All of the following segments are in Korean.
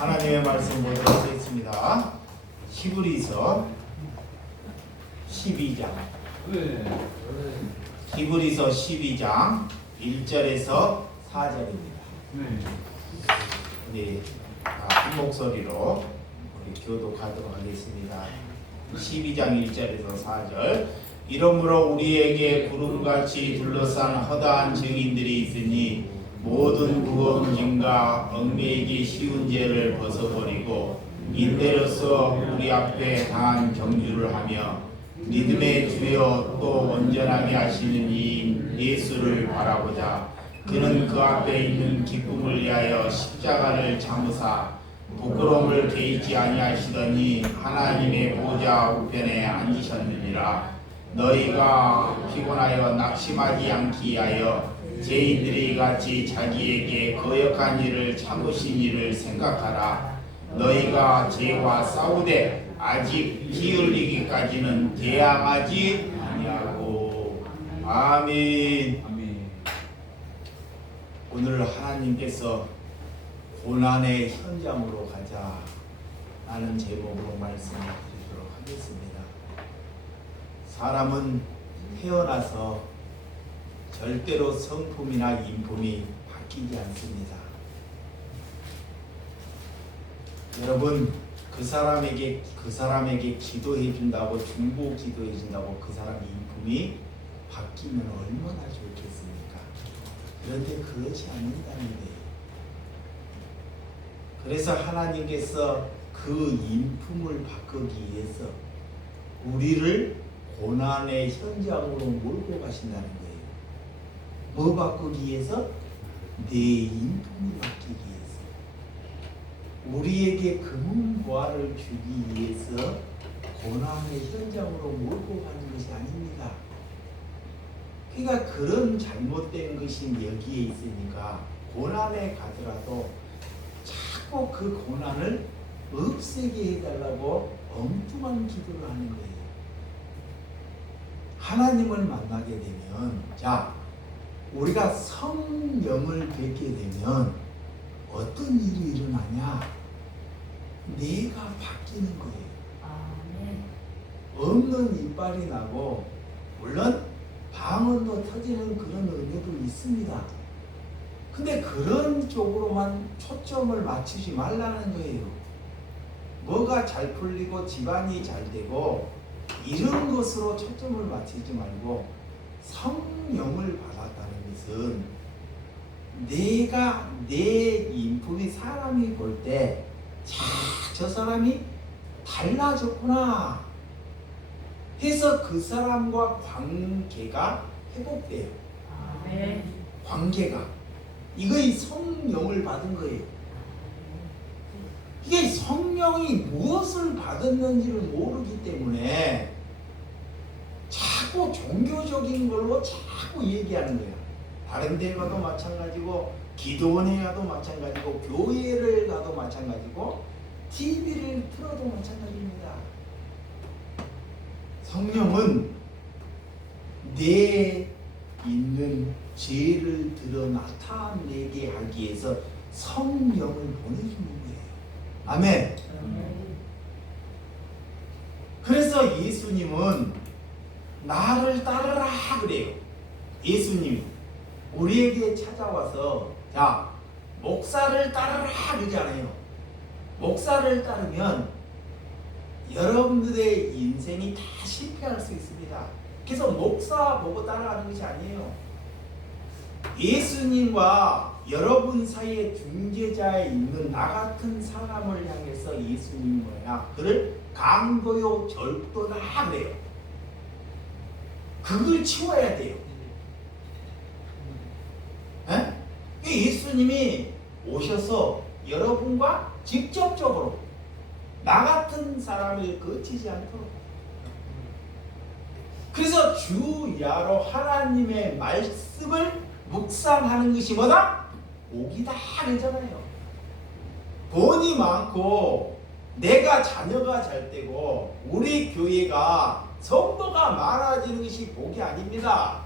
하나님의 말씀 보도록 하겠습니다. 히브리서 12장. 히브리서 12장 1절에서 4절입니다. 우리 한 목소리로 우리 교독하도록 하겠습니다. 12장 1절에서 4절. 이러므로 우리에게 구름같이 둘러싼 허다한 증인들이 있으니 모든 무언진과 얽매이기 쉬운 죄를 벗어버리고 인대로서 우리 앞에 당한 경주를 하며 믿음의 주여 또 온전하게 하시는 이인 예수를 바라보자. 그는 그 앞에 있는 기쁨을 위하여 십자가를 참으사 부끄러움을 개의치 아니하시더니 하나님의 보좌 우편에 앉으셨느니라. 너희가 피곤하여 낙심하지 않기 위하여 죄인들이 같이 자기에게 거역한 일을 참으신 일을 생각하라. 너희가 죄와 싸우되 아직 피 흘리기까지는 대항하지 아니하고. 아멘. 오늘 하나님께서 고난의 현장으로 가자 라는 제목으로 말씀을 드리도록 하겠습니다. 사람은 태어나서 절대로 성품이나 인품이 바뀌지 않습니다. 여러분, 그 사람에게 기도해 준다고, 중보 기도해 준다고 그 사람 인품이 바뀌면 얼마나 좋겠습니까? 그런데 그렇지 않는다는 거예요. 그래서 하나님께서 그 인품을 바꾸기 위해서 우리를 고난의 현장으로 몰고 가신다는 거예요. 뭐 바꾸기 위해서? 내 인품을 바뀌기 위해서. 우리에게 금은보화를 주기 위해서 고난의 현장으로 몰고 가는 것이 아닙니다. 그러니까 그런 잘못된 것이 여기에 있으니까 고난에 가더라도 자꾸 그 고난을 없애게 해달라고 엉뚱한 기도를 하는 거예요. 하나님을 만나게 되면, 자, 우리가 성령을 뵙게 되면 어떤 일이 일어나냐? 내가 바뀌는 거예요. 없는 이빨이 나고, 물론 방언도 터지는 그런 의미도 있습니다. 근데 그런 쪽으로만 초점을 맞추지 말라는 거예요. 뭐가 잘 풀리고 집안이 잘 되고 이런 것으로 초점을 맞추지 말고 성령을 받았다는 것은 내가 내 인품이 사람이 볼 때 저 사람이 달라졌구나 해서 그 사람과 관계가 회복돼요. 관계가 이거의 성령을 받은 거예요. 이게 성령이 무엇을 받았는지를 모르기 때문에 자꾸 종교적인 걸로 자꾸 얘기하는 거야. 다른 데 가도 마찬가지고, 기도원에 가도 마찬가지고, 교회를 가도 마찬가지고, TV를 틀어도 마찬가지입니다. 성령은 내 있는 죄를 드러 나타내게 하기 위해서 성령을 보내주는 거예요. 아멘. 그래서 예수님은 나를 따르라 그래요. 예수님이 우리에게 찾아와서, 자, 목사를 따르라 그러잖아요. 목사를 따르면 여러분들의 인생이 다 실패할 수 있습니다. 그래서 목사 보고 따라가는 것이 아니에요. 예수님과 여러분 사이에 중재자에 있는 나 같은 사람을 향해서 예수님이 뭐냐? 그를 강도요 절도나 그래요. 그걸 치워야 돼요. 예수님이 오셔서 여러분과 직접적으로 나 같은 사람을 거치지 않도록. 그래서 주야로 하나님의 말씀을 묵상하는 것이 뭐다? 복이다 그러잖아요. 돈이 많고 내가 자녀가 잘 되고 우리 교회가 성도가 많아지는 것이 복이 아닙니다.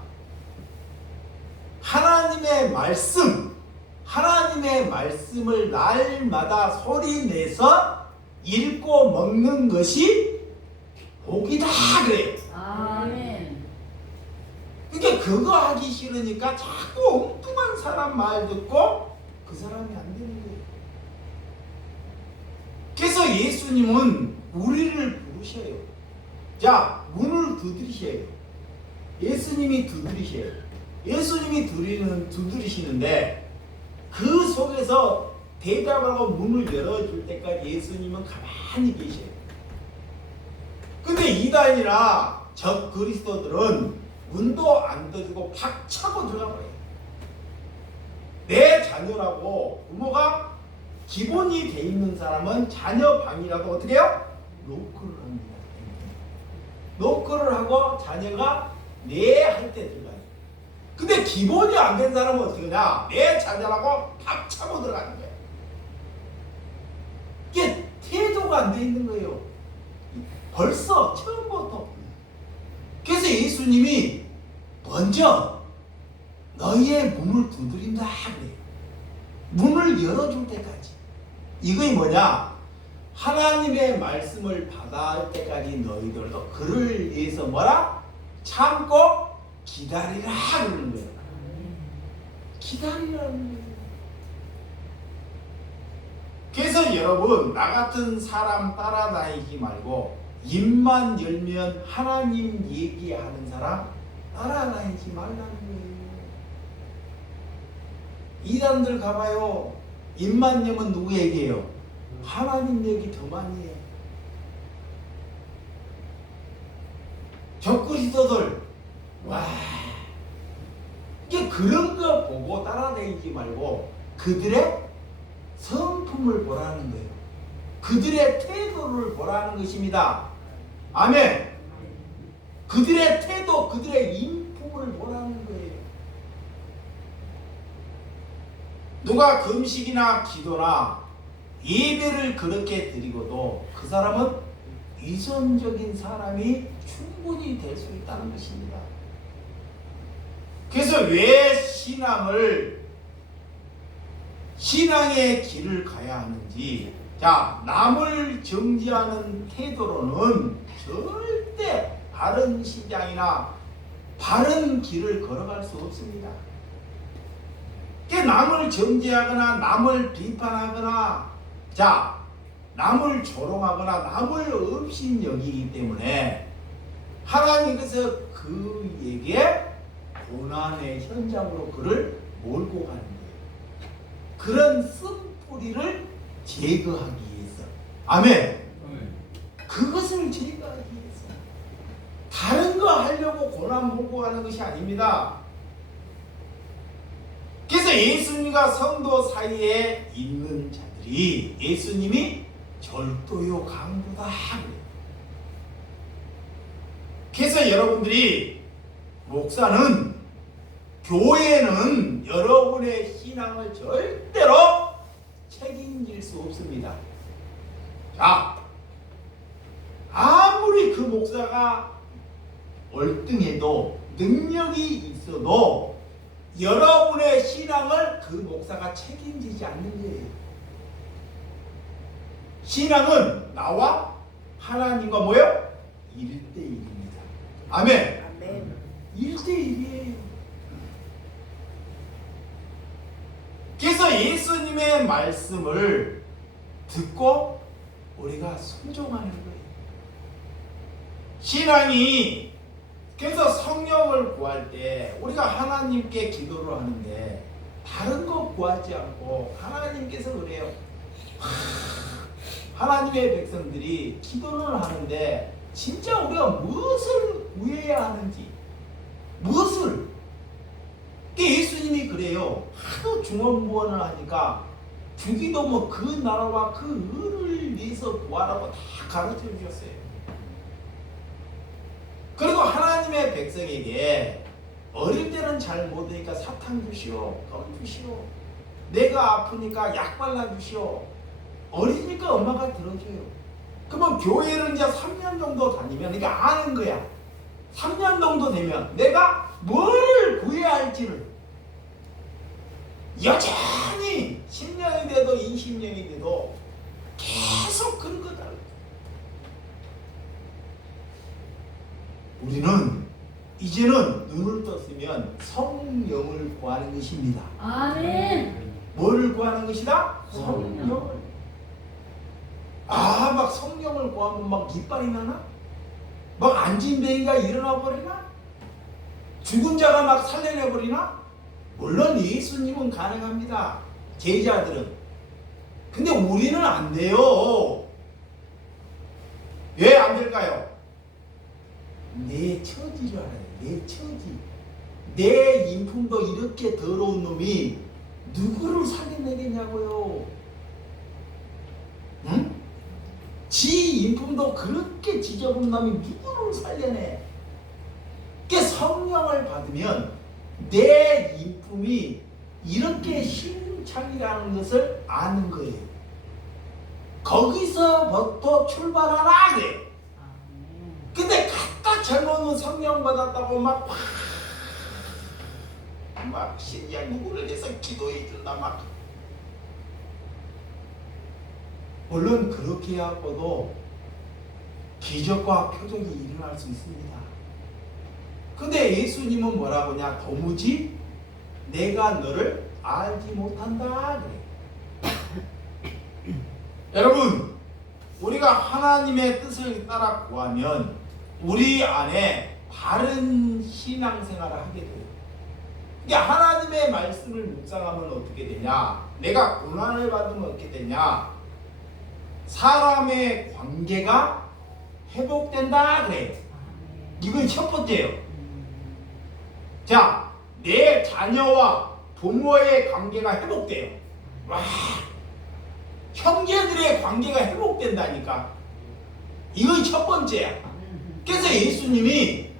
하나님의 말씀, 하나님의 말씀을 날마다 소리내서 읽고 먹는 것이 복이다 그래요. 아멘. 그러니까 그거 하기 싫으니까 자꾸 엉뚱한 사람 말 듣고 그 사람이 안 되는 거예요. 그래서 예수님은 우리를 부르셔요. 자, 문을 두드리셔요. 예수님이 두드리셔요. 예수님이 두드리시는데 그 속에서 대답하고 문을 열어줄 때까지 예수님은 가만히 계셔요. 근데 이단이나 적 그리스도들은 문도 안 떠주고 팍 차고 들어가 버려요. 내 자녀라고 부모가 기본이 돼 있는 사람은 자녀 방이라도 어떻게 해요? 노크를 합니다. 노크를 하고 자녀가 네 할 때 들어가요. 근데 기본이 안 된 사람은 어떻게 하냐? 내 자녀라고 팍 차고 들어가는 거예요. 이게 태도가 안 돼 있는 거예요. 벌써 처음부터. 그래서 예수님이 먼저 너희의 문을 두드린다 그래요. 문을 열어줄 때까지. 이게 뭐냐? 하나님의 말씀을 받아올 때까지 너희들도 그를 위해서 뭐라? 참고 기다리라 그러는 거예요. 기다리라는 거예요. 그래서 여러분, 나 같은 사람 따라다니지 말고 입만 열면 하나님 얘기하는 사람 따라다니지 말라는 거예요. 이단들 가봐요. 입만 열면 누구 얘기해요? 하나님 얘기 더 많이 해요. 적그리스도들, 와, 이게 그런 거 보고 따라다니지 말고 그들의 성품을 보라는 거예요. 그들의 태도를 보라는 것입니다. 아멘. 그들의 태도, 그들의 인품을 보라는 거예요. 누가 금식이나 기도나 예배를 그렇게 드리고도 그 사람은 위선적인 사람이 충분히 될 수 있다는 것입니다. 그래서 왜 신앙의 길을 가야 하는지, 자, 남을 정죄하는 태도로는 절대 바른 신앙이나 바른 길을 걸어갈 수 없습니다. 남을 정죄하거나 남을 비판하거나, 자, 남을 조롱하거나 남을 업신여기기 때문에 하나님께서 그에게 고난의 현장으로 그를 몰고 가는 거예요. 그런 쓴뿌리를 제거하기 위해서. 아멘. 그것을 제거하기 위해서. 다른 거 하려고 고난 몰고 가는 것이 아닙니다. 그래서 예수님과 성도 사이에 있는 자들이 예수님이 절도요 강도다. 그래서 여러분들이 목사는, 교회는 여러분의 신앙을 절대로 책임질 수 없습니다. 자, 아무리 그 목사가 월등해도 능력이 있어도 여러분의 신앙을 그 목사가 책임지지 않는 거예요. 신앙은 나와 하나님과 뭐예요? 1대1입니다. 아멘. 아멘. 1대1이에요. 그래서 예수님의 말씀을 듣고 우리가 순종하는 거예요. 신앙이, 그래서 성령을 구할 때 우리가 하나님께 기도를 하는데 다른 거 구하지 않고 하나님께서 그래요. 하나님의 백성들이 기도를 하는데 진짜 우리가 무엇을 구해야 하는지, 무엇을, 예수님이 그래요. 하도 중언부언을 하니까 주기도 뭐 그 나라와 그 의를 위해서 구하라고 다 가르쳐 주셨어요. 그리고 하나님의 백성에게 어릴 때는 잘 못하니까 사탕 주시오, 껌 주시오, 내가 아프니까 약 발라 주시오. 어리니까 엄마가 들어줘요. 그러면 교회를 이제 3년 정도 다니면 이게 아는 거야. 3년 정도 되면 내가 뭘 구해야 할지를. 여전히 10년이 돼도 20년이 돼도 계속 그런 거다. 우리는 이제는 눈을 떴으면 성령을 구하는 것입니다. 아멘. 뭐를 구하는 것이다? 성령. 성령을. 아, 막 성령을 구하면 막 깃발이 나나? 막 안진뱅이가 일어나 버리나? 죽은 자가 막 살려내 버리나? 물론 예수님은 가능합니다. 제자들은. 근데 우리는 안 돼요. 왜 안 될까요? 내 처지를 알아요. 내 처지. 내 인품도 이렇게 더러운 놈이 누구를 살려내겠냐고요. 응? 지 인품도 그렇게 지저분 놈이 누구를 살려내? 그 성령을 받으면 내 인품이 이렇게 신창이라는 것을 아는 거예요. 거기서부터 출발하라 그래. 근데 갖다 젊은 성령 받았다고 막 신이야 누구를 위해서 기도해 준다 막. 물론 그렇게 하고도 기적과 표적이 일어날 수 있습니다. 근데 예수님은 뭐라고 하냐? 도무지 내가 너를 알지 못한다 그래. 여러분, 우리가 하나님의 뜻을 따라 구하면 우리 안에 바른 신앙생활을 하게 돼요. 이게 하나님의 말씀을 묵상하면 어떻게 되냐? 내가 고난을 받으면 어떻게 되냐? 사람의 관계가 회복된다 그래. 이건 첫 번째예요. 자, 내 자녀와 부모의 관계가 회복돼요. 와, 형제들의 관계가 회복된다니까. 이건 첫 번째야. 그래서 예수님이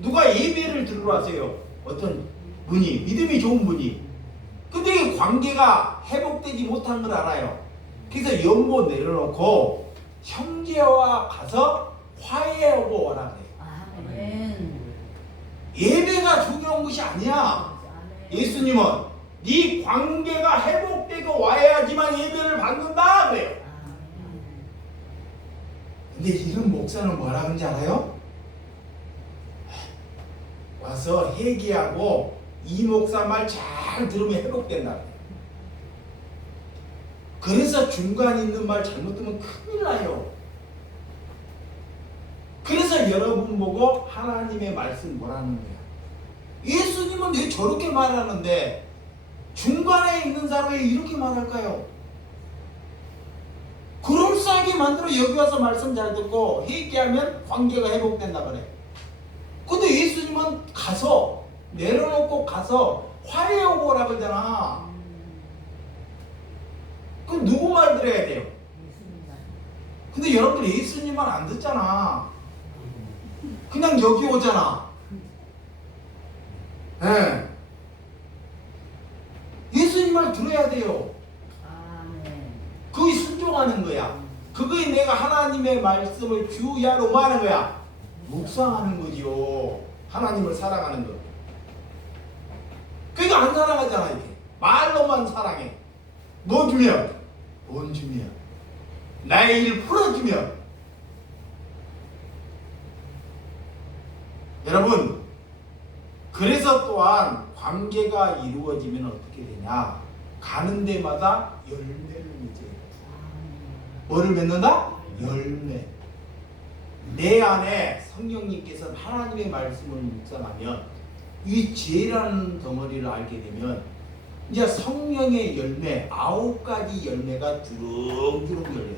누가 예배를 들으러 하세요. 어떤 분이, 믿음이 좋은 분이. 근데 이 관계가 회복되지 못한 걸 알아요. 그래서 연못 내려놓고 형제와 가서 화해하고 오라 그래요. 아멘. 예배가 중요한 것이 아니야. 예수님은 네 관계가 회복되고 와야지만 예배를 받는다 그래요. 근데 이런 목사는 뭐라 그런지 알아요? 와서 회개하고 이 목사 말 잘 들으면 회복된다. 그래서 중간에 있는 말 잘못 들으면 큰일 나요. 그래서 여러분 보고 하나님의 말씀 뭐라는 거야? 예수님은 왜 저렇게 말하는데 중간에 있는 사람이 이렇게 말할까요? 그럴싸하게 만들어 여기 와서 말씀 잘 듣고 회개하면 관계가 회복된다 그래. 근데 예수님은 가서 내려놓고 가서 화해하고 오라 그러잖아. 그럼 누구 말 들어야 돼요? 근데 여러분들 예수님 말 안 듣잖아. 그냥 여기 오잖아. 네. 예수님 말 들어야 돼요. 그게 순종하는 거야. 그거에 내가 하나님의 말씀을 주야로 뭐 하는 거야? 묵상하는 거지요. 하나님을 사랑하는 거. 그러니까 안 사랑하잖아. 이렇게 말로만 사랑해. 뭐 주면? 돈 주면, 나의 일 풀어주면. 여러분, 그래서 또한 관계가 이루어지면 어떻게 되냐? 가는 데마다 열매를 맺어요. 뭐를 맺는다? 열매. 내 안에 성령님께서 하나님의 말씀을 묵상하면 이 지혜라는 덩어리를 알게 되면 이제 성령의 열매 9가지 열매가 주렁주렁 열려요.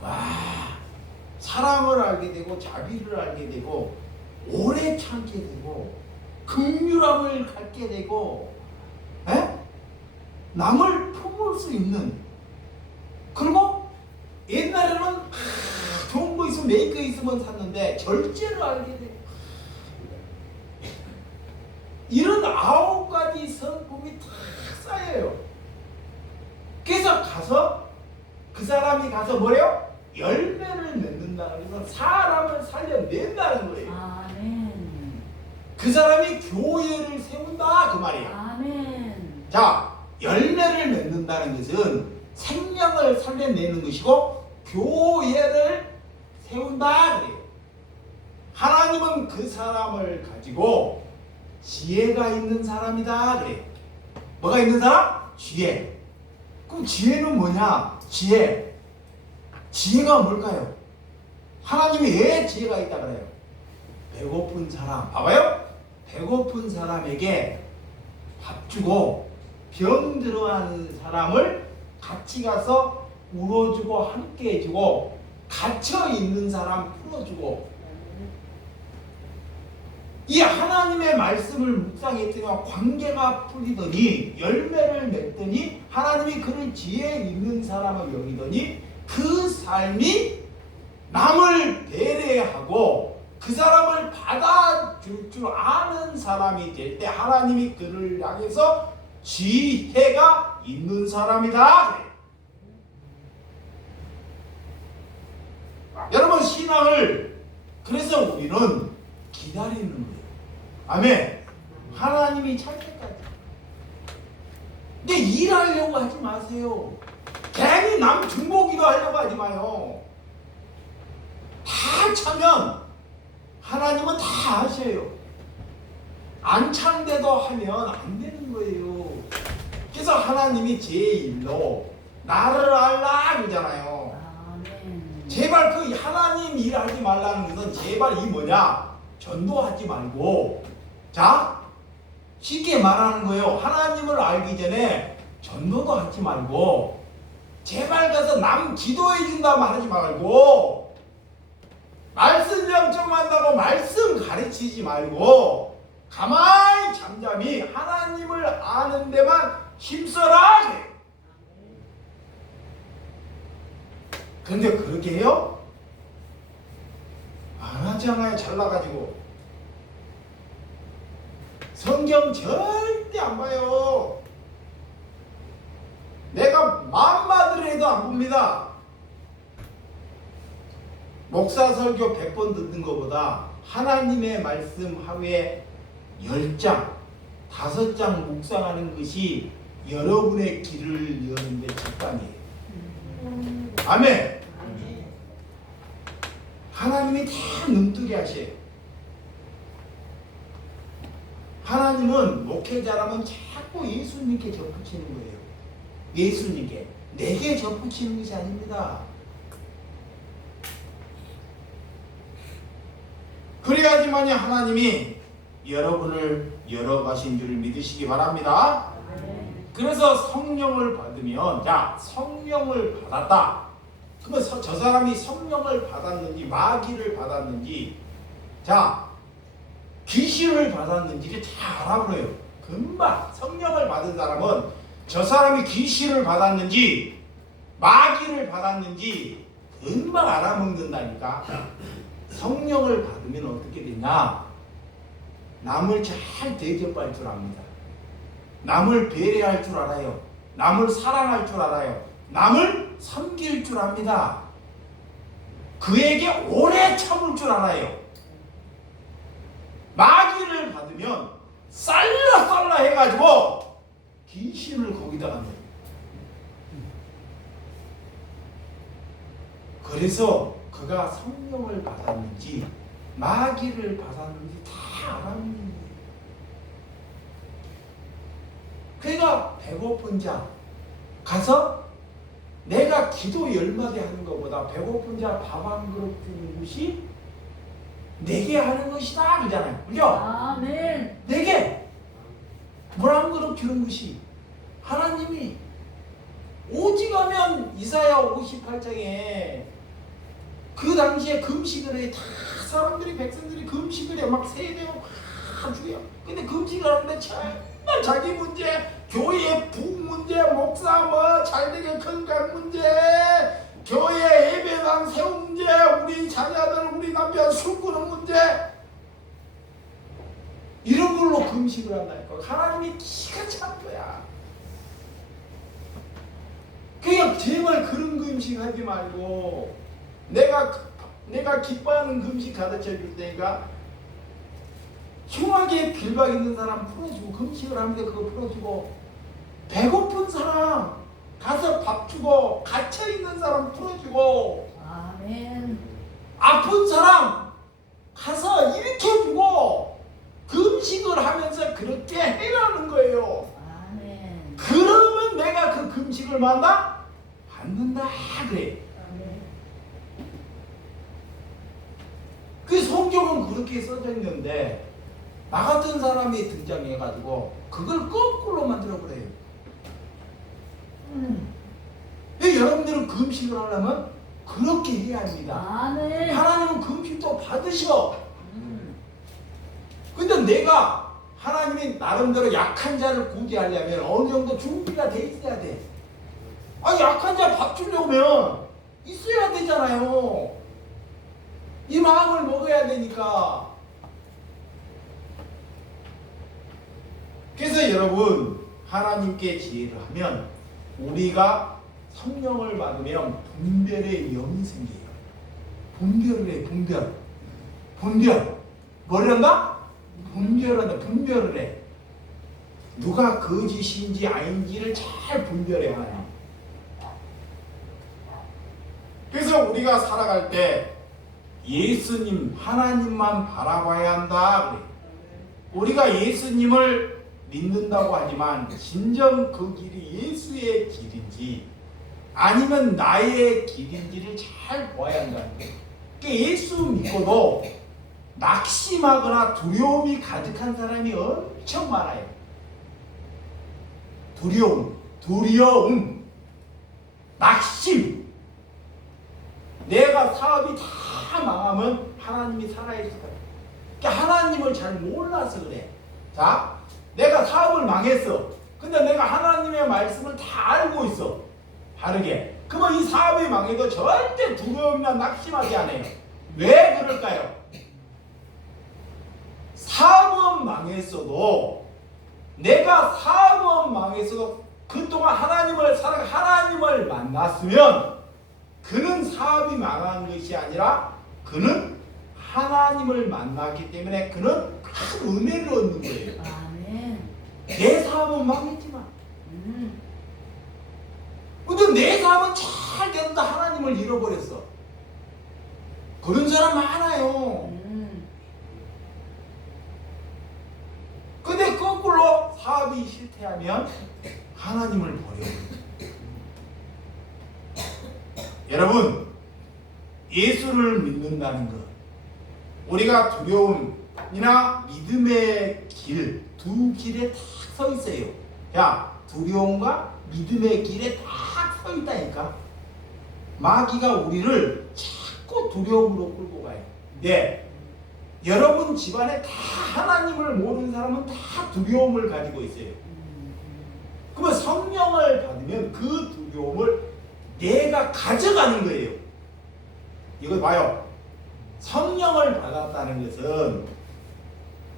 와, 사랑을 알게 되고 자비를 알게 되고 오래 참게 되고 긍휼함을 갖게 되고 남을 품을 수 있는. 그리고 옛날에는 좋은 거 있으면 메이커 있으면 샀는데 절제를 알게 돼. 이런 9가지 성품이 다 쌓여요. 그래서 가서 그 사람이 가서 뭐래요? 열매를 맺는다는 것은 사람을 살려낸다는 거예요. 아멘. 그 사람이 교회를 세운다 그 말이야. 아멘. 자, 열매를 맺는다는 것은 생명을 살려내는 것이고 교회를 세운다 그래요. 하나님은 그 사람을 가지고 지혜가 있는 사람이다 그래요. 뭐가 있는 사람? 지혜. 그럼 지혜는 뭐냐? 지혜가 뭘까요? 하나님이 왜 지혜가 있다 그래요? 배고픈 사람, 봐봐요. 배고픈 사람에게 밥 주고 병 들어가는 사람을 같이 가서 울어주고 함께 해주고 갇혀 있는 사람 풀어주고, 이 하나님의 말씀을 묵상했더니 관계가 풀리더니 열매를 맺더니 하나님이 그를 지혜 있는 사람을 여기더니 그 삶이 남을 배려하고 그 사람을 받아줄 줄 아는 사람이 될 때 하나님이 그를 향해서 지혜가 있는 사람이다. 여러분, 신앙을 그래서 우리는 기다리는 거예요. 아멘. 하나님이 찰 때까지. 근데 일하려고 하지 마세요. 괜히 남 중보기도 하려고 하지 마요. 다 차면 하나님은 다 하셔요. 안 찬데도 하면 안 되는 거예요. 그래서 하나님이 제 일로 나를 알라 그러잖아요. 제발 그 하나님 일하지 말라는 것은 제발 이 뭐냐? 전도하지 말고, 자, 쉽게 말하는 거예요. 하나님을 알기 전에 전도도 하지 말고, 제발 가서 남 기도해 준다고 하지 말고, 말씀 영점한다고 말씀 가르치지 말고, 가만히 잠잠히 하나님을 아는 데만 힘써라. 근데 그렇게 해요? 안 하잖아요. 잘나가지고. 성경 절대 안 봐요. 내가 마음만으로 해도 안 봅니다. 목사 설교 100번 듣는 것보다 하나님의 말씀 하루에 10장, 5장 묵상하는 것이 여러분의 길을 여는 데 직관이에요. 아멘. 하나님이 다 눈뜨게 하셔요. 하나님은 목회자라면 자꾸 예수님께 접붙이는 거예요. 예수님께. 내게 접붙이는 것이 아닙니다. 그래야지만이 하나님이 여러분을 열어가신 줄을 믿으시기 바랍니다. 그래서 성령을 받으면, 자, 성령을 받았다. 그러면 저 사람이 성령을 받았는지 마귀를 받았는지, 자, 귀신을 받았는지를 잘 알아버려요. 금방. 성령을 받은 사람은 저 사람이 귀신을 받았는지 마귀를 받았는지 금방 알아먹는다니까. 성령을 받으면 어떻게 되냐? 남을 잘 대접할 줄 압니다. 남을 배려할 줄 알아요. 남을 사랑할 줄 알아요. 남을 섬길 줄 압니다. 그에게 오래 참을 줄 알아요. 마귀를 받으면 쌀라 해가지고 귀신을 거기다가 넣어요. 그래서 그가 성령을 받았는지 마귀를 받았는지 다 알아먹는 거예요. 그러니까 배고픈 자 가서 내가 기도 열마디 하는 것보다 배고픈 자 밥 한 그릇 주는 것이 내게 하는 것이다 그러잖아요. 그죠? 아멘. 내게 물 한 그릇 주는 것이 하나님이 오직하면 이사야 58장에 그 당시에 금식을 해. 다 사람들이 백성들이 금식을 해. 막 세대고 막 죽여. 근데 금식을 하는데 정말 자기 문제, 교회 북 문제, 목사 뭐 잘되게 건강 문제, 교회 예배당 세운 문제, 우리 자녀들, 우리 남편 술 끊는 문제, 이런 걸로 금식을 한다니까. 하나님이 기가 찬 거야. 그냥 제발 그런 금식 하지 말고 내가 기뻐하는 금식 가르쳐 줄 테니까 흉하게 빌박 있는 사람 풀어주고, 금식을 하는데 그거 풀어주고, 배고픈 사람 가서 밥 주고, 갇혀있는 사람 풀어주고, 아멘. 아픈 사람 가서 일으켜주고, 금식을 하면서 그렇게 해라는 거예요. 아멘. 그러면 내가 그 금식을 받는다? 받는다 그래. 아멘. 그 성경은 그렇게 써져 있는데 나 같은 사람이 등장해가지고 그걸 거꾸로 만들어 버려요. 여러분들은 금식을 하려면 그렇게 해야 합니다. 아멘. 하나님은 금식도 받으셔. 근데 내가 하나님이 나름대로 약한 자를 구제하려면 어느 정도 준비가 돼 있어야 돼. 아, 약한 자 밥 주려면 있어야 되잖아요. 이 마음을 먹어야 되니까. 그래서 여러분, 하나님께 지혜를 하면 우리가 성령을 받으면 분별의 영이 생겨요. 분별을 해, 분별. 분별. 뭘 한다? 분별한다. 분별을 해. 누가 거짓인지 아닌지를 잘 분별해 하나님. 그래서 우리가 살아갈 때 예수님, 하나님만 바라봐야 한다 그래. 우리가 예수님을 믿는다고 하지만 진정 그 길이 예수의 길인지 아니면 나의 길인지를 잘 보아야 한다는 거예요. 그러니까 예수 믿고도 낙심하거나 두려움이 가득한 사람이 엄청 많아요. 두려움, 낙심. 내가 사업이 다 망하면 하나님이 살아있을 거야. 그러니까 하나님을 잘 몰라서 그래. 자, 내가 사업을 망했어. 근데 내가 하나님의 말씀을 다 알고 있어. 바르게. 그러면 이 사업이 망해도 절대 두려움이나 낙심하지 않아요. 왜 그럴까요? 사업은 망했어도 내가 사업은 망했어도 그동안 하나님을 만났으면 그는 사업이 망한 것이 아니라 그는 하나님을 만났기 때문에 그는 큰 은혜를 얻는 거예요. 아멘. 내 사업은 망했지만 근데 내 사업은 잘 되는데 하나님을 잃어버렸어. 그런 사람 많아요. 근데 거꾸로 사업이 실패하면 하나님을 버려요. 여러분, 예수를 믿는다는 것, 우리가 두려움이나 믿음의 길, 두 길에 딱 서 있어요. 야, 두려움과 믿음의 길에 딱 서 있다니까. 마귀가 우리를 자꾸 두려움으로 끌고 가요. 네, 여러분 집안에 다 하나님을 모르는 사람은 다 두려움을 가지고 있어요. 그러면 성령을 받으면 그 두려움을 내가 가져가는 거예요. 이거 봐요. 성령을 받았다는 것은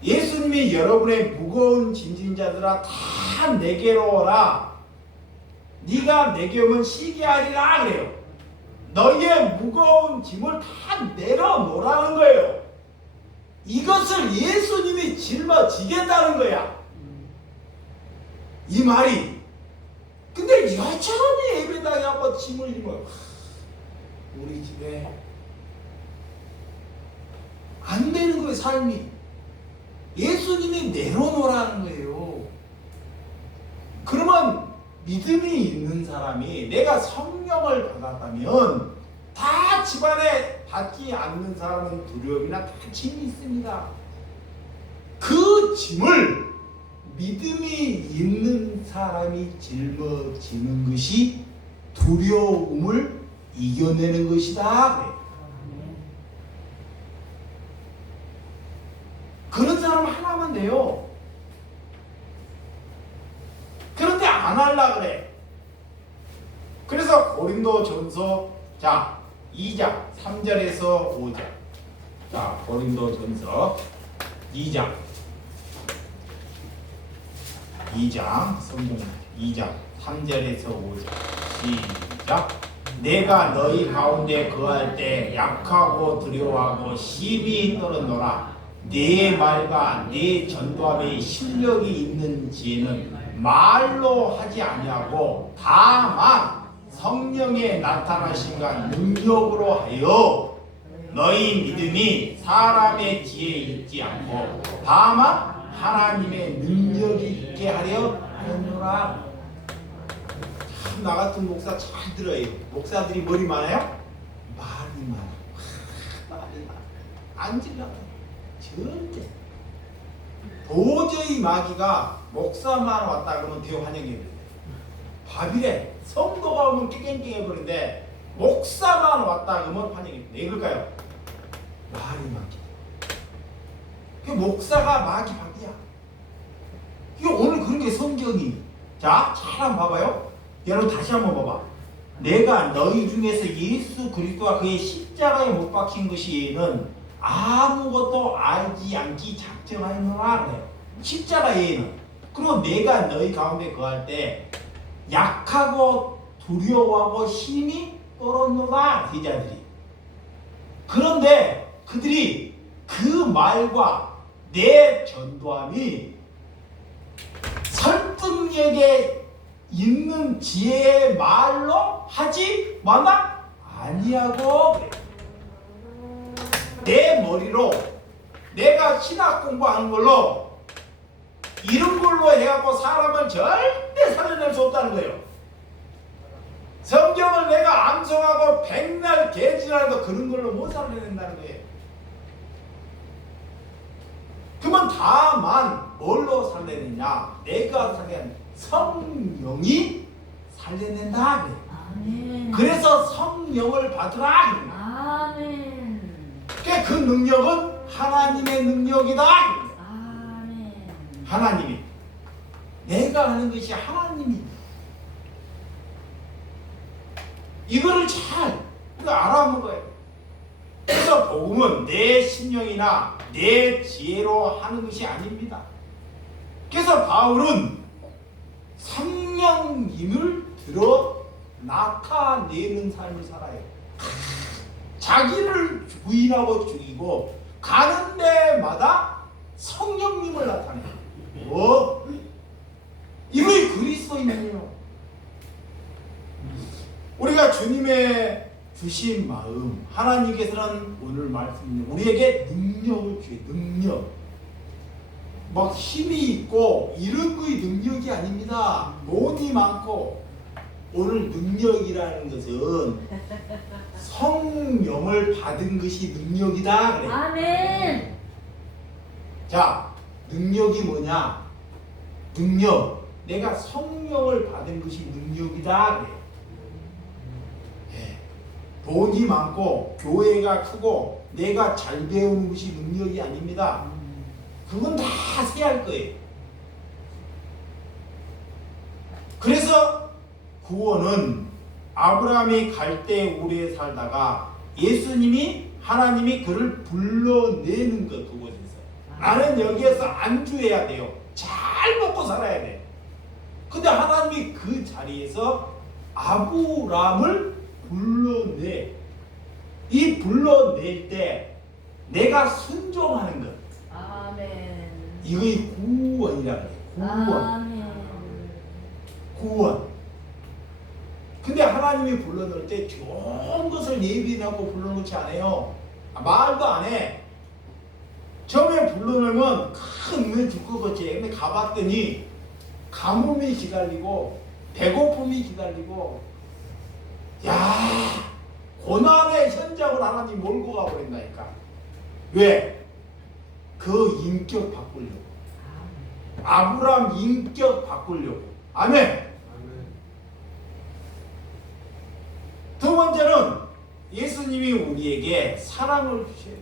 예수님이 여러분의 무거운 짐진 자들아 다 내게로 오라. 네가 내게 오면 쉬게 하리라 그래요. 너희의 무거운 짐을 다 내려놓으라는 거예요. 이것을 예수님이 짊어지겠다는 거야. 이 말이. 근데 여전히 예배당에 한번 짐을 지면 우리 집에 안 되는 거예요. 삶이. 예수님이 내려놓으라는 거예요. 그러면 믿음이 있는 사람이 내가 성령을 받았다면 다 집안에 받지 않는 사람은 두려움이나 다 짐이 있습니다. 그 짐을 믿음이 있는 사람이 짊어지는 것이 두려움을 이겨내는 것이다. 그래. 그런 사람 하나만 돼요. 그런데 안 하려 그래. 그래서 고린도전서 2장 3절에서 5절. 자, 고린도전서 2장 성경 2장 3절에서 5절. 시작. 내가 너희 가운데 거할 때 약하고 두려워하고 심히 떨었노라. 내 말과 내 전도함에 실력이 있는 지혜는 말로 하지 아니하고 다만 성령의 나타나심과 능력으로 하여 너희 믿음이 사람의 지혜에 있지 않고 다만 하나님의 능력이 있게 하려 하였노라. 참 나 같은 목사 잘 들어요. 목사들이 머리 많아요? 말이 많아. 말이 많아. 안 질러요. 절대. 도저히 마귀가 목사만 왔다 그러면 대환영해버려. 바빌에 성도가 오면 깽깽깽해버리는데 목사만 왔다 그러면 환영해버려. 왜 그럴까요? 말이 많기 때문에. 그 목사가 마귀 밥이야. 이게 오늘 그런 게 성경이. 자, 잘 한번 봐봐요. 여러분 다시 한번 봐봐. 내가 너희 중에서 예수 그리스도와 그의 십자가에 못 박힌 것이에는 아무것도 알지 않기 작정하였노라 그래요. 십자가에는. 그리고 내가 너희 가운데 거할 때 약하고 두려워하고 힘이 떨었노라 제자들이. 그런데 그들이 그 말과 내 전도함이 설득력에 있는 지혜의 말로 하지 마나 아니하고 그래. 내 머리로 내가 신학 공부하는 걸로 이런 걸로 해갖고 사람을 절대 살려낼 수 없다는 거예요. 성경을 내가 암송하고 백날 개진하도 그런 걸로 못 살려낸다는 거예요. 그러면 다만 뭘로 살려내냐? 내가 살려낸 성령이 살려낸다 그래. 아멘. 그래서 성령을 받으라 그래. 아멘. 그 능력은 하나님의 능력이다. 아멘. 하나님이. 내가 하는 것이 하나님이. 이거를 잘 알아먹어야 돼. 그래서 복음은 내 신령이나 내 지혜로 하는 것이 아닙니다. 그래서 바울은 성령님을 들어 나타내는 삶을 살아요. 자기를 부인하고 죽이고 가는 데마다 성령님을 나타내요. 이거이 그리스도인이에요. 우리가 주님의 주신 마음, 하나님께서는 오늘 말씀에 우리에게 능력을 주세요. 능력. 막 힘이 있고 이런 거의 능력이 아닙니다. 돈이 많고. 오늘 능력이라는 것은 성령을 받은 것이 능력이다 그래. 아멘. 자, 능력이 뭐냐? 능력. 내가 성령을 받은 것이 능력이다 그래. 돈이 많고 교회가 크고 내가 잘 배우는 것이 능력이 아닙니다. 그건 다 세할 거예요. 그래서 구원은 아브라함이 갈대 우리에 살다가 예수님이 하나님이 그를 불러내는 것 그곳에서 나는 여기에서 안주해야 돼요. 잘 먹고 살아야 돼. 근데 하나님이 그 자리에서 아브라함을 불러내. 이 불러낼 때 내가 순종하는 것. 아멘. 이거의 구원이라 그래. 구원. 아멘. 구원. 근데 하나님이 불러넣을 때 좋은 것을 예비해놓고 불러놓지 않아요. 말도 안 해. 처음에 불러넣으면 큰 은혜 줄 것 같지. 근데 가봤더니 가뭄이 기다리고 배고픔이 기다리고 야 고난의 현장을 하나님 몰고 가버린다니까. 왜? 그 인격 바꾸려고. 아브라함 인격 바꾸려고. 아멘. 두 번째는 예수님이 우리에게 사랑을 주셔요.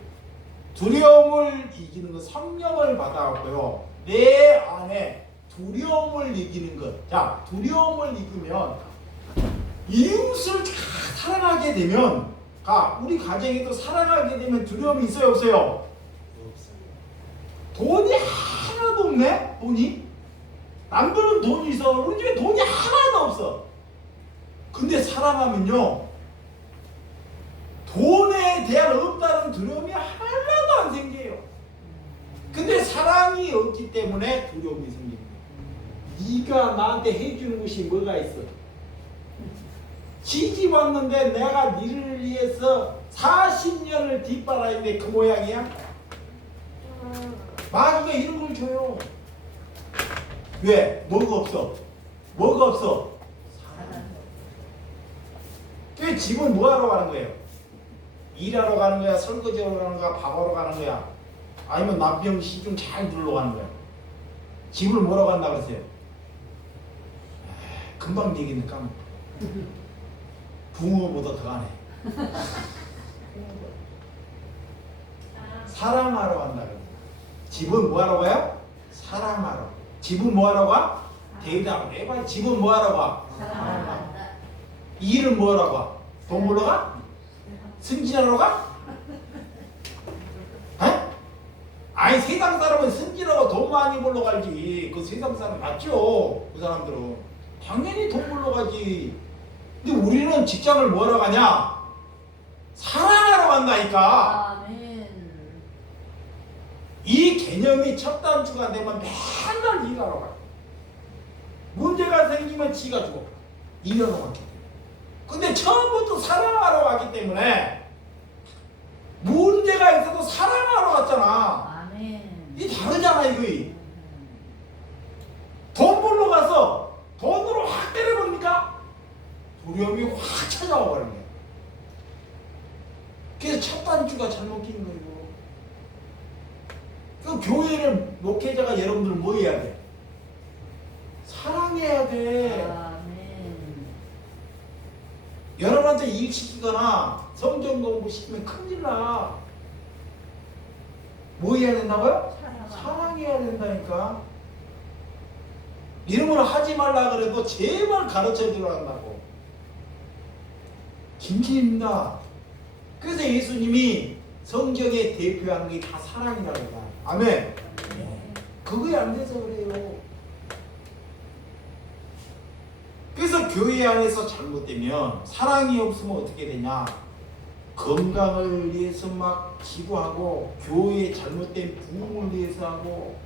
두려움을 이기는 것, 성령을 받아왔고요. 내 안에 두려움을 이기는 것. 자, 두려움을 이기면 이웃을 잘 사랑하게 되면, 우리 가정에도 사랑하게 되면 두려움이 있어요, 없어요? 돈이 하나도 없네? 돈이? 남들은 돈이 있어. 우리 집에 돈이 하나도 없어. 근데 사랑하면요, 돈에 대한 없다는 두려움이 하나도 안 생겨요. 근데 사랑이 없기 때문에 두려움이 생깁니다. 네가 나한테 해주는 것이 뭐가 있어? 시집 왔는데 내가 니를 위해서 40년을 뒷바라지는데 그 모양이야? 마귀가 이런 걸 줘요. 왜? 뭐가 없어? 뭐가 없어? 그 집은 뭐하러 가는 거예요? 일하러 가는 거야? 설거지하러 가는 거야? 밥하러 가는 거야? 아니면 남편 시중 잘 들러 가는 거야? 집을 뭐라고 한다 그랬어요? 금방 얘기는 까먹어. 붕어보다 더 하네. 사랑하러 간다 그래. 집은 뭐하러 가요? 사랑하러. 집은 뭐하러 가? 대답을 해봐. 집은 뭐하러 가? 사랑한다. 일은 뭐하러 가? 돈 벌러 가? 승진하러 가? 에? 아니 세상 사람은 승진하고 돈 많이 벌러 가지. 그 세상 사람 맞죠? 그 사람들은 당연히 돈 벌러 가지. 근데 우리는 직장을 뭐하러 가냐? 사랑하러 간다니까. 아멘. 이 개념이 첫 단추가 되면 맨날 일하러 가. 문제가 생기면 지가 죽어. 일하러 갔기 때문에. 근데 처음부터 사랑하러 왔기 때문에 문제가 있어도 사랑하러 갔잖아. 아멘. 이 다르잖아 이거. 돈 벌러 가서 돈으로 확 때려버립니까? 두려움이 확 찾아와 버리는 거야. 그래서 첫 단추가 잘못 끼는 거예요. 그 교회를 목회자가 여러분들 뭐 해야 돼? 사랑해야 돼. 아멘. 여러분한테 일 시키거나 성경 공부 시키면 큰일 나. 뭐 해야 된다고요? 사랑해야 된다니까. 이런 걸 하지 말라 그래도 제발 가르쳐 주라 한다고. 김치입니다. 그래서 예수님이 성경에 대표하는 게 다 사랑이라고 해요. 아멘. 그게 안 돼서 그래요. 그래서 교회 안에서 잘못되면 사랑이 없으면 어떻게 되냐? 건강을 위해서 막 기도하고 교회의 잘못된 부흥을 위해서 하고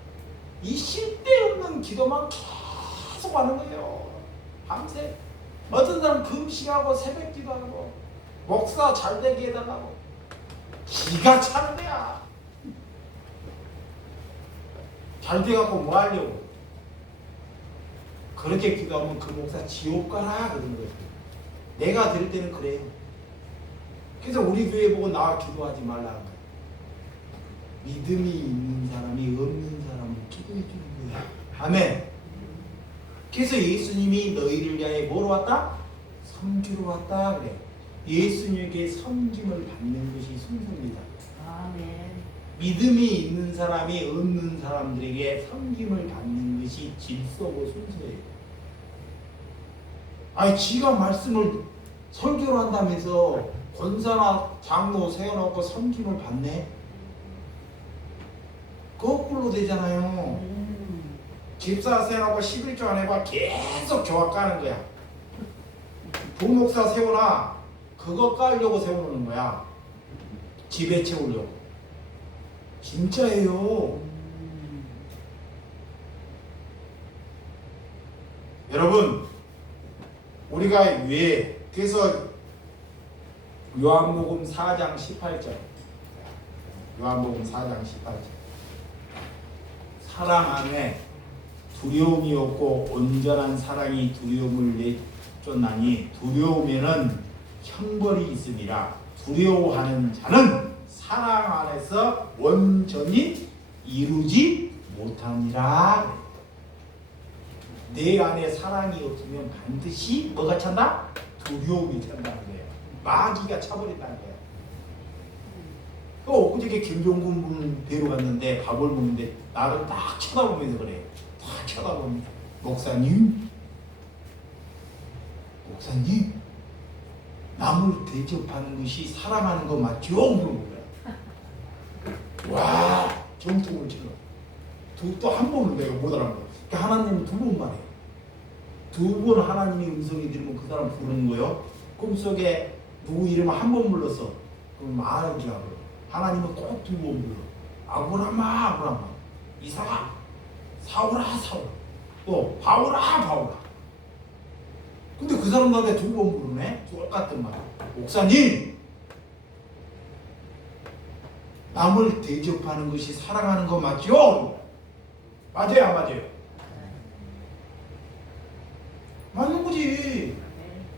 이 쓸데없는 기도만 계속 하는 거예요. 밤새. 어떤 사람 금식하고 새벽 기도하고 목사 잘 되게 해달라고 기가 차는 거야. 잘 돼갖고 뭐 하려고. 그렇게 기도하면 그 목사 지옥 가라 그러는 거예요. 내가 들을 때는 그래요. 그래서 우리 교회 보고 나와 기도하지 말라는 거예요. 믿음이 있는 사람이 없는 사람을 기도해 주는 거예요. 아멘. 그래서 예수님이 너희를 위하여 뭐로 왔다? 섬기러 왔다 그래. 예수님에게 섬김을 받는 것이 순서입니다. 아멘. 믿음이 있는 사람이 없는 사람들에게 섬김을 받는 것이 질서고 순서예요. 아니 지가 말씀을 설교를 한다면서 권사나 장로 세워놓고 섬김을 받네? 거꾸로 되잖아요. 집사 세워놓고 11조 안 해봐 계속 교화 까는 거야. 부목사 세워놔 그거 깔려고 세워놓는 거야. 집에 채우려고. 진짜예요. 여러분 우리가 왜 그래서 요한복음 4장 18절 요한복음 4장 18절 사랑 안에 두려움이 없고 온전한 사랑이 두려움을 내쫓나니 두려우면은 형벌이 있으니라 두려워하는 자는 사랑 안에서 온전히 이루지 못하니라. 내 안에 사랑이 없으면 반드시 뭐가 찬다? 두려움이 찬다는 거예요. 마귀가 차버린다는 거예요. 또 엊그저께 김종군 분 뵈러 갔는데 밥을 먹는데 나를 딱 쳐다보면서 그래요. 딱 쳐다봅니다. 목사님 남을 대접하는 것이 사랑하는 거 맞죠? 그러는 거야. 와 정통을 질러. 또 한 번은 내가 못 알아보고 그러니까 하나님은 두 번 말해요. 두 번 하나님의 음성이 들으면 그 사람 부르는 거예요. 꿈속에 누구 이름을 한 번 불렀어. 그럼 아는 줄 알아. 하나님은 꼭 두 번 불러. 아브라함아 이사가 사오라 또 바오라. 근데 그 사람 나한테 2번 부르네? 똑같은 말. 목사님, 남을 대접하는 것이 사랑하는 거 맞죠? 맞아요, 안 맞아요? 맞는 거지.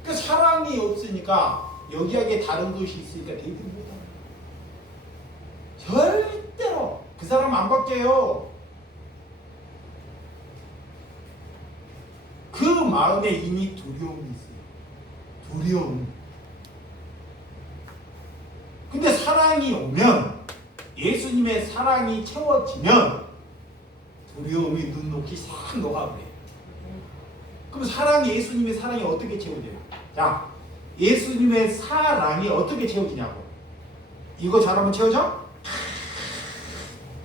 그 사랑이 없으니까 여기에 다른 것이 있으니까 대답을 못하는 거야. 절대로 그 사람 안 바뀌어요. 그 마음에 이미 두려움이 있어요. 두려움. 근데 사랑이 오면, 예수님의 사랑이 채워지면 두려움이 눈 녹이 싹 녹아버려요. 그럼 예수님의 사랑이 어떻게 채워져요? 자, 예수님의 사랑이 어떻게 채워지냐고. 이거 잘하면 채워져?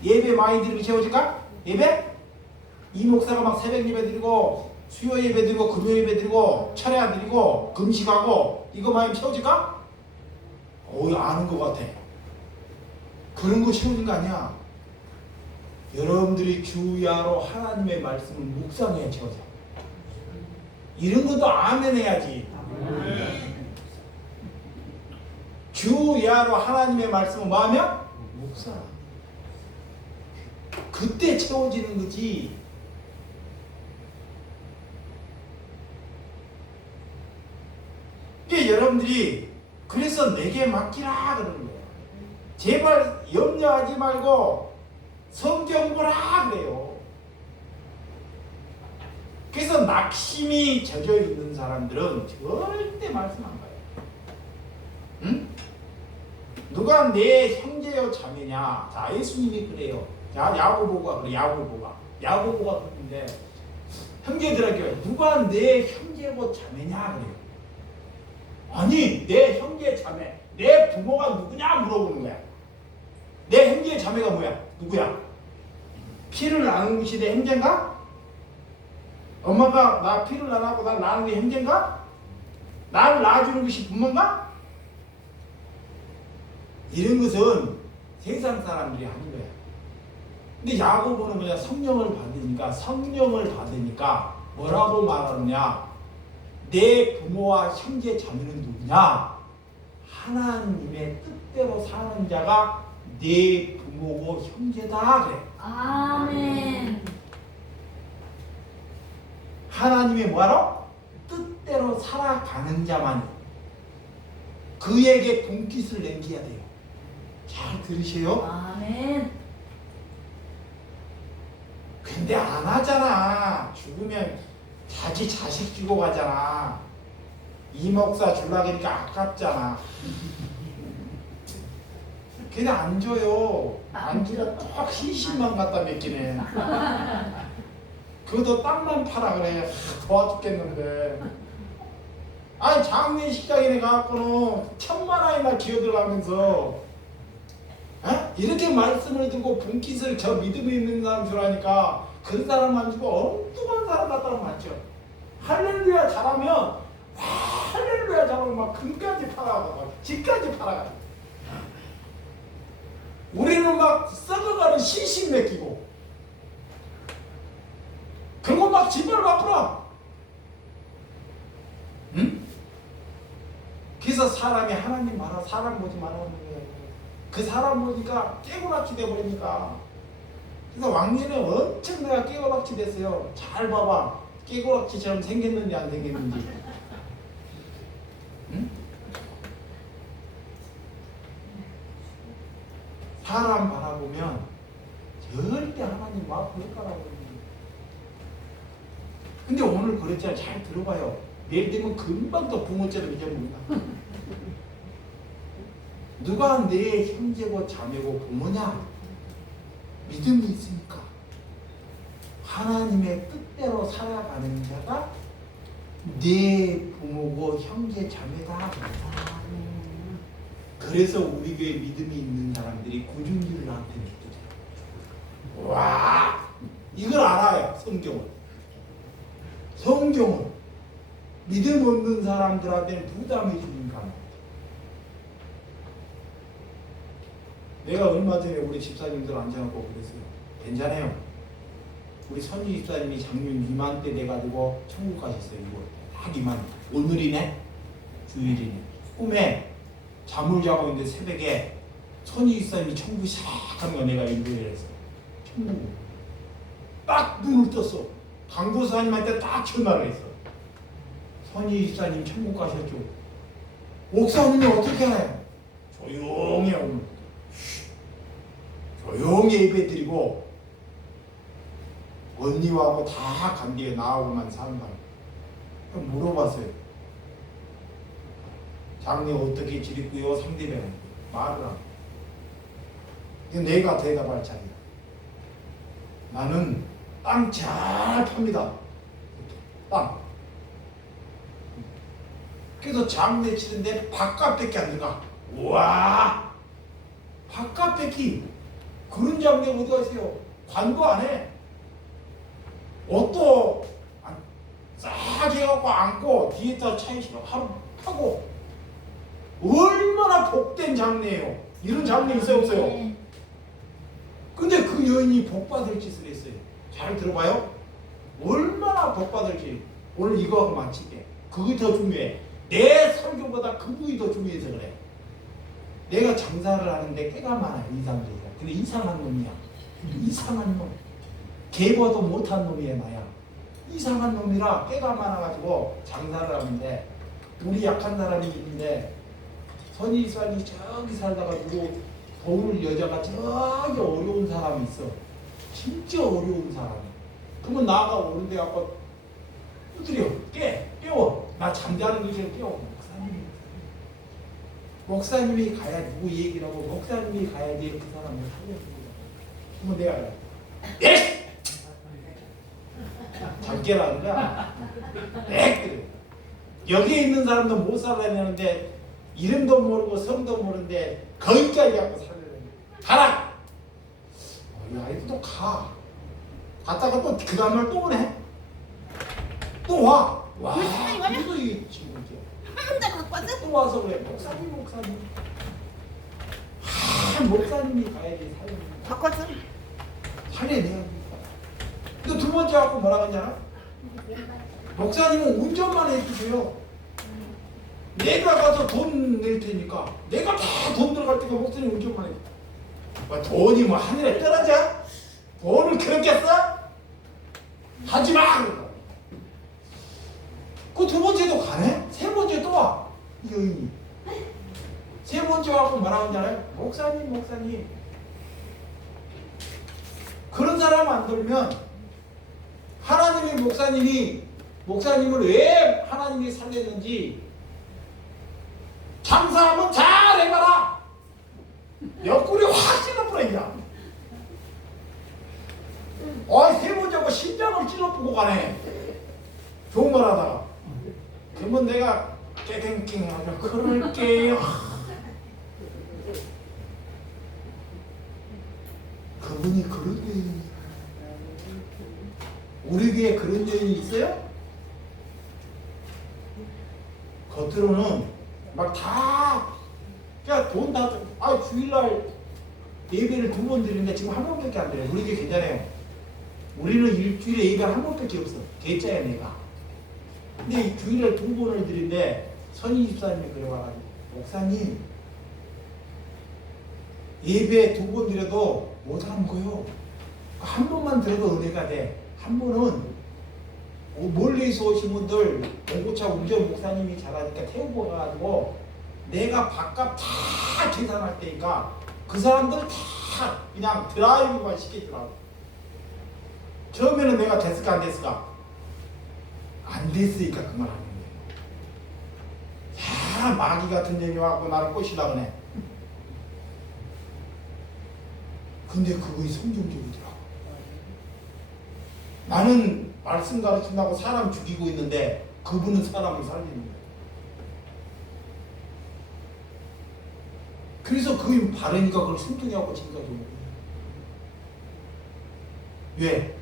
예배 많이 드리면 채워질까? 예배? 이 목사가 막 새벽 예배 드리고 수요 예배 드리고 금요 예배 드리고 철야 안 드리고 금식하고 이거 많이 채워질까? 아는 것 같아. 그런 거 채워진 거 아니야. 여러분들이 주야로 하나님의 말씀을 묵상해야 채워져. 이런 것도 아멘 해야지. 주야로 하나님의 말씀을 뭐하면? 묵상. 그때 채워지는 거지. 이게 여러분들이 그래서 내게 맡기라 그러는 거예요. 제발 염려하지 말고 성경 보라 그래요. 그래서 낙심이 젖어 있는 사람들은 절대 말씀 안 봐요. 응? 누가 내 형제요 자매냐? 자, 예수님이 그래요. 자, 야고보가 그래. 야고보가 그러는데 형제들에게 누가 내 형제고 자매냐 그래요. 아니, 내 형제 자매, 내 부모가 누구냐 물어보는 거야. 내 형제 자매가 뭐야? 누구야? 피를 나눈 것이 내 형제인가? 엄마가 나 피를 나누고 나 낳은 게 형제인가? 나를 낳아주는 것이 부모인가? 이런 것은 세상 사람들이 하는 거야. 근데 야고보는 뭐냐? 성령을 받으니까 뭐라고 말하느냐? 내 부모와 형제 자매는 누구냐? 하나님의 뜻대로 사는 자가 내 부모고 형제다 그래. 아멘. 하나님의 뭐하러? 뜻대로 살아가는 자만 그에게 분깃을 남겨야 돼요. 잘 들으세요? 아멘. 근데 안 하잖아. 죽으면 자기 자식 주고 가잖아. 이 목사 줄라 그러니까 아깝잖아. 근데 안 줘요. 안 주면 딱 희심만 갖다 맡기네. 그것도 땅만 팔아 그래. 도와 죽겠는데. 아니 장례식장에 가갖고는 1000만원이나 기어 들어가면서 이렇게 말씀을 듣고 분깃을 저 믿음이 있는 사람 주라니까 그런 사람만 주고 엉뚱한 사람 갖다가 많죠. 할렐루야 잘하면 할렐루야 잘하면 막 금까지 팔아가고 집까지 팔아가고 우리는 막 썩어가는 시신 맡기고 그런 거 막 집을 바꾸라. 응? 그래서 사람이 하나님 말아 사람 보지 말라는 거예요. 그 사람 보니까 깨고락지 돼버리니까. 그래서 왕년에 엄청 내가 깨고락지 됐어요. 잘 봐봐. 깨고락지처럼 생겼는지 안 생겼는지. 응? 사람 바라보면 절대 하나님 마음 못 가라고. 근데 오늘 그랬잖아요. 잘 들어봐요. 내일 되면 금방 또 붕어처럼 잊어먹는다. 누가 내 형제고 자매고 부모냐? 믿음이 있으니까 하나님의 뜻대로 살아가는 자가 내 부모고 형제 자매다. 그래서 우리 교회 믿음이 있는 사람들이 구중기를 나한테 믿더래요. 와, 이걸 알아요. 성경은 믿음 없는 사람들한테는 부담해 주니까. 내가 얼마 전에 우리 집사님들 앉아놓고 그랬어요. 괜찮아요. 우리 선지 집사님이 작년 이맘때 돼가지고 천국 가셨어요. 이거 딱 이맘. 오늘이네, 주일이네. 꿈에 잠을 자고 있는데 새벽에 선지 집사님이 천국 시작하는 거 내가 인도를 했어. 천국. 딱 눈을 떴어. 강도사님한테 딱 전화를 했어. 선지 집사님 천국 가셨죠. 목사님이 어떻게 하나요? 조용히 하고 조용히 예배 드리고 언니하고 다 간뒤에 나하고만 사는 거예요. 물어봤어요. 장례 어떻게 지냈고요? 상대방은 말을 하고. 내가 대답할 차례야. 나는 땅 잘 팝니다. 땅. 그래서 장례 치는데 바깥밖에 안 들어가. 우와, 바깥밖에 그런 장례 어디 가세요? 관도 안 해. 옷도 싹 해갖고 안고 뒤에다 차에 실어 하고 얼마나 복된 장례예요. 이런 장례 있어요 없어요? 네. 근데 그 여인이 복받을 짓을 했어요. 잘 들어봐요. 얼마나 복받을지. 오늘 이거하고 마칠게. 그게 더 중요해. 내 설교보다 그 부위 더 중요해서 그래. 내가 장사를 하는데 꽤가 많아요. 이 사람들이. 근데 이상한 놈이야. 이상한 놈. 개보도 못한 놈이야 나야. 이상한 놈이라 꽤가 많아가지고 장사를 하는데 우리 약한 사람이 있는데 선지사님이 저기 살다가 누구 도울 여자가 저기 어려운 사람이 있어. 진짜 어려운 사람이. 그러면 나가 오는데 아까 두드려 깨워. 나 잠자는 것처럼 깨워. 목사님이 가야 누구 얘기를 하고 목사님이 가야지 그 사람을 살려주고. 그러면 내가 예! 잠 깨라는 거야. 그래. 여기에 있는 사람도 못 살아내는데 이름도 모르고 성도 모르는데 거기까지 갖고 살려내는 가라. 이 아이도 가. 갔다가 또 그 다음날 또 오네. 또 와. 와. 이거 이 친구죠. 또 와서 그래. 목사님. 목사님이 가야지 살려내야. 근데 두 번째 갖고 뭐라 그러냐? 목사님은 운전만 해주세요. 내가 가서 돈 낼 테니까. 내가 다 돈 들어갈 테니까 목사님 운전만 해. 뭐 돈이 뭐 하늘에 떨어져? 돈을 그렇게 써? 하지 마! 그 두 번째도 가네? 세 번째 또 와. 이 여인이. 세 번째 와서 뭐라 하잖아요? 목사님. 그런 사람 안 들면 하나님이 목사님을 왜 하나님이 살렸는지 장사하면 잘 해봐라. 옆구리 확 찔러버려. 세 번째고 심장을 찔러보고 가네. 좋은 말 하다가. 그러면 내가 깨갱깽 하면 그럴게요. 그분이 그런 여인이 우리 교회에 그런 여인이 있어요? 겉으로는 막 다 그냥 돈 다 주일날 예배를 2번 드리는데 지금 1번밖에 안 드려요. 우리 교회 괜찮아요. 우리는 일주일에 예배 1번밖에 없어. 개짜야 내가. 근데 주일날 2번을 드리는데 선희 집사님이 그래 와가지고 목사님 예배 2번 드려도 못 하는 거요. 한 번만 들어도 은혜가 돼. 한 번은 멀리서 오신 분들 공고차 운전 목사님이 잘하니까 태우고 가가지고 내가 밥값 다 계산할 테니까 그 사람들 다 그냥 드라이브만 시키더라고. 처음에는 내가 됐을까 안 됐을까? 안 됐으니까 그만하는 거예요. 마귀 같은 년이 와갖고 나를 꼬시려고 해. 근데 그거이 성경적이더라고. 나는 말씀 가르친다고 사람 죽이고 있는데 그분은 사람을 살리는 거예요. 그래서 그게 바르니까 그걸 순종해갖고 지금까지 오는 거예요. 왜?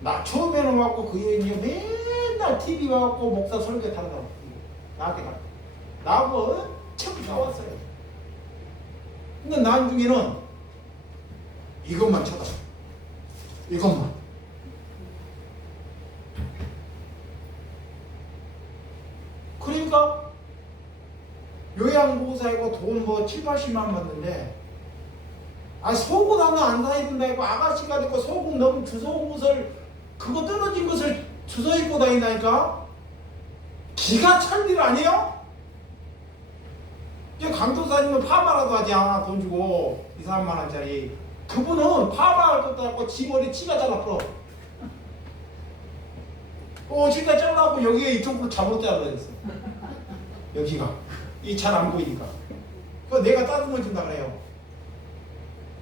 나 처음에는 와갖고 그 여인이 맨날 TV 와갖고 목사 설교 타라고 나한테 가. 나하고 엄청 좋았어요. 근데 나중에는 이것만 쳐다. 이것만. 요양보호사이고 돈 뭐 7, 80만 받는데 속옷 하나 안 사입은다 이고 아가씨가 되고 속옷 너무 주워온 것을 그거 떨어진 것을 주워 입고 다닌다니까. 기가 찰 일 아니에요? 강도사님은 파마라도 하지 않아. 돈 주고 2, 3만 원짜리. 그분은 파마할 것도 없고 지 머리 치가 잘라 풀어. 진짜 잘라고 여기에 이쪽으로 잘못 잘라졌어. 여기가 이 잘 안 보이니까. 그거 내가 따듬어 준다 그래요.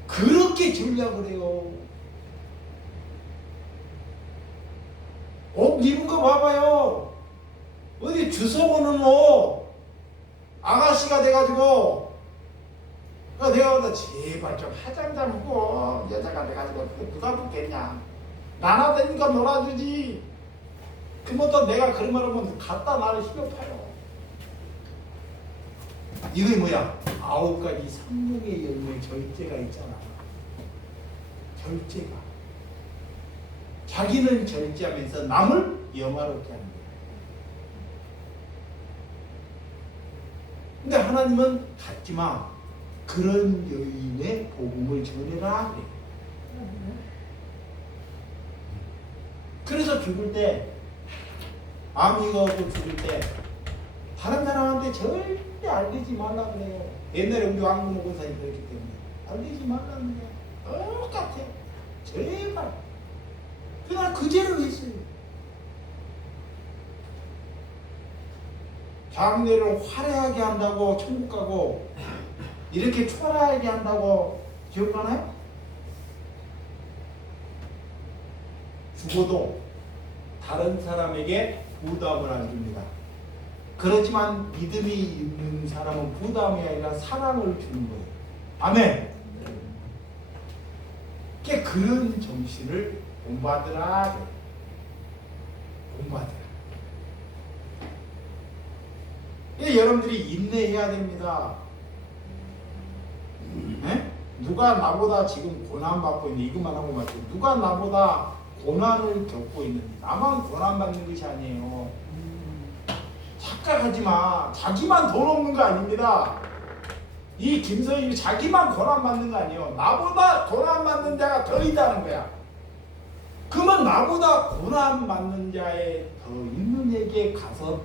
그렇게 전략을 해요. 옷 입은 거 봐봐요. 어디 주워오는 옷 아가씨가 돼가지고 내가 보다 제발 좀 화장 좀 하고 여자가 돼가지고 누가 붙겠냐. 나나 되니까 놀아주지. 그것도 내가 그런 말 하면 갖다 나를 힘없어요. 이게 뭐야? 9가지 성령의 열매 절제가 있잖아. 절제가. 자기는 절제하면서 남을 영화롭게 하는 거야. 근데 하나님은 갖지마. 그런 여인의 복음을 전해라 그래. 그래서 죽을 때 아미가고 죽을 때 다른 사람한테 절대 알리지 말라 그래요. 옛날에 우리 왕궁 권사님 그랬기 때문에 알리지 말라는 거야. 똑같아. 제발. 그냥 그제로 했어요. 장례를 화려하게 한다고 천국 가고 이렇게 초라하게 한다고 지옥 가나요? 죽어도 다른 사람에게 부담을 안 줍니다. 그렇지만 믿음이 있는 사람은 부담이 아니라 사랑을 주는 거예요. 아멘. 그런 정신을 본받으라. 본받으라. 여러분들이 인내해야 됩니다. 네? 누가 나보다 지금 고난받고 있는데 이것만 하고 말고 누가 나보다 고난을 겪고 있는데 나만 고난받는 것이 아니에요. 착각하지 마. 자기만 돈 없는 거 아닙니다. 이 김서임이 자기만 고난받는 거 아니에요. 나보다 고난받는 자가 더 있다는 거야. 그러면 나보다 고난받는 자에 더 있는 에게 가서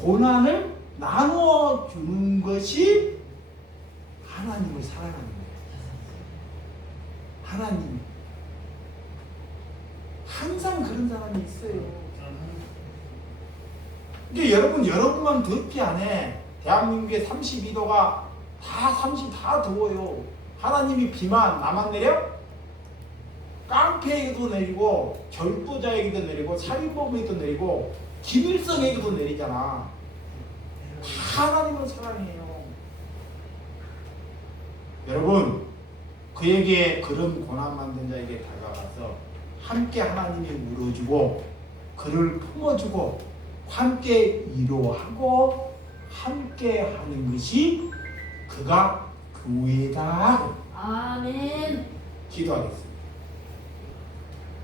고난을 나누어 주는 것이 하나님을 사랑하는 거예요. 하나님 항상 그런 사람이 있어요. 이게 여러분만 덥지 않아. 대한민국의 32도가 다 더워요. 하나님이 비만 나만 내려? 깡패에게도 내리고 절도자에게도 내리고 살인범에게도 내리고 김일성에게도 내리잖아. 다 하나님을 사랑해요. 여러분 그에게 그런 고난 만든 자에게 다가가서 함께 하나님이 물어주고 그를 품어주고 함께 위로하고 함께 하는 것이 그가 교회다. 아멘. 기도하겠습니다.